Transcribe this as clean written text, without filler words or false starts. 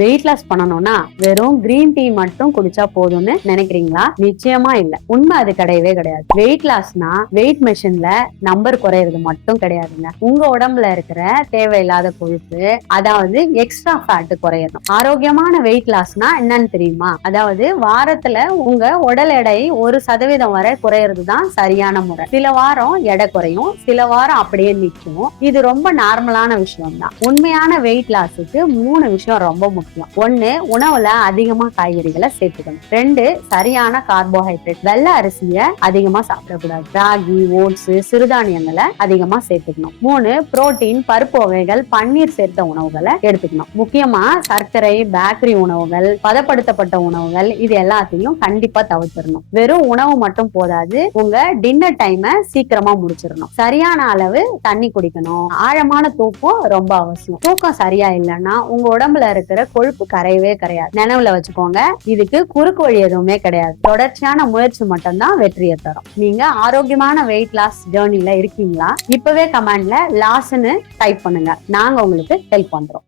Weight loss பண்ணணும்னா வெறும் green tea மட்டும் குடிச்சா போதும்னு நினைக்கிறீங்களா? நிச்சயமா இல்ல. உண்மை அது கிடையவே கிடையாது. வெயிட் லாஸ்னா வெயிட் மெஷின்ல நம்பர் குறையிறது மட்டும் கிடையாதுங்க. உங்க உடம்புல இருக்கிற தேவையில்லாத கொழுப்பு, அதாவது எக்ஸ்ட்ரா ஃபேட் குறையணும். ஆரோக்கியமான வெயிட் லாஸ்னா என்னன்னு தெரியுமா? அதாவது வாரத்துல உங்க உடல் எடை 1% வரை குறையிறது தான் சரியான முறை. சில வாரம் எடை குறையும், சில வாரம் அப்படியே நிற்கும். இது ரொம்ப நார்மலான விஷயம் தான். உண்மையான வெயிட் லாஸுக்கு 3 விஷயம் ரொம்ப முக்கியம். 1, உணவுல அதிகமா காய்கறிகளை சேர்த்துக்கணும். 2, சரியான கார்போஹைட்ரேட், வெள்ளை அரிசிய அதிகமா சாப்பிடக்கூடாது. ராகி, ஓட்ஸ், சிறுதானியங்களை அதிகமா சேர்த்துக்கணும். 3, புரோட்டீன், பருப்பு வகைகள், பன்னீர் சேர்த்த உணவுகளை எடுத்துக்கணும். முக்கியமா சர்க்கரை, பேக்கரி உணவுகள், பதப்படுத்தப்பட்ட உணவுகள், இது எல்லாத்தையும் கண்டிப்பா தவிர்த்திடணும். வெறும் உணவு மட்டும் போதாது, உங்க டின்னர் டைமை சீக்கிரமா முடிச்சிடணும். சரியான அளவு தண்ணி குடிக்கணும். ஆழமான தூக்கம் ரொம்ப அவசியம். தூக்கம் சரியா இல்லைன்னா உங்க உடம்புல இருக்கிற கொழுப்பு கரையவே கரையாது. நினைவுல வச்சுக்கோங்க, இதுக்கு குறுக்கு வழி எதுவுமே கிடையாது. தொடர்ச்சியான முயற்சி மட்டும்தான் வெற்றியை தரும். நீங்க ஆரோக்கியமான வெயிட் லாஸ் ஜேர்னில இருக்கீங்களா? இப்பவே கமெண்ட்ல லாஸ்ன்னு டைப் பண்ணுங்க. நாங்க உங்களுக்கு ஹெல்ப் பண்றோம்.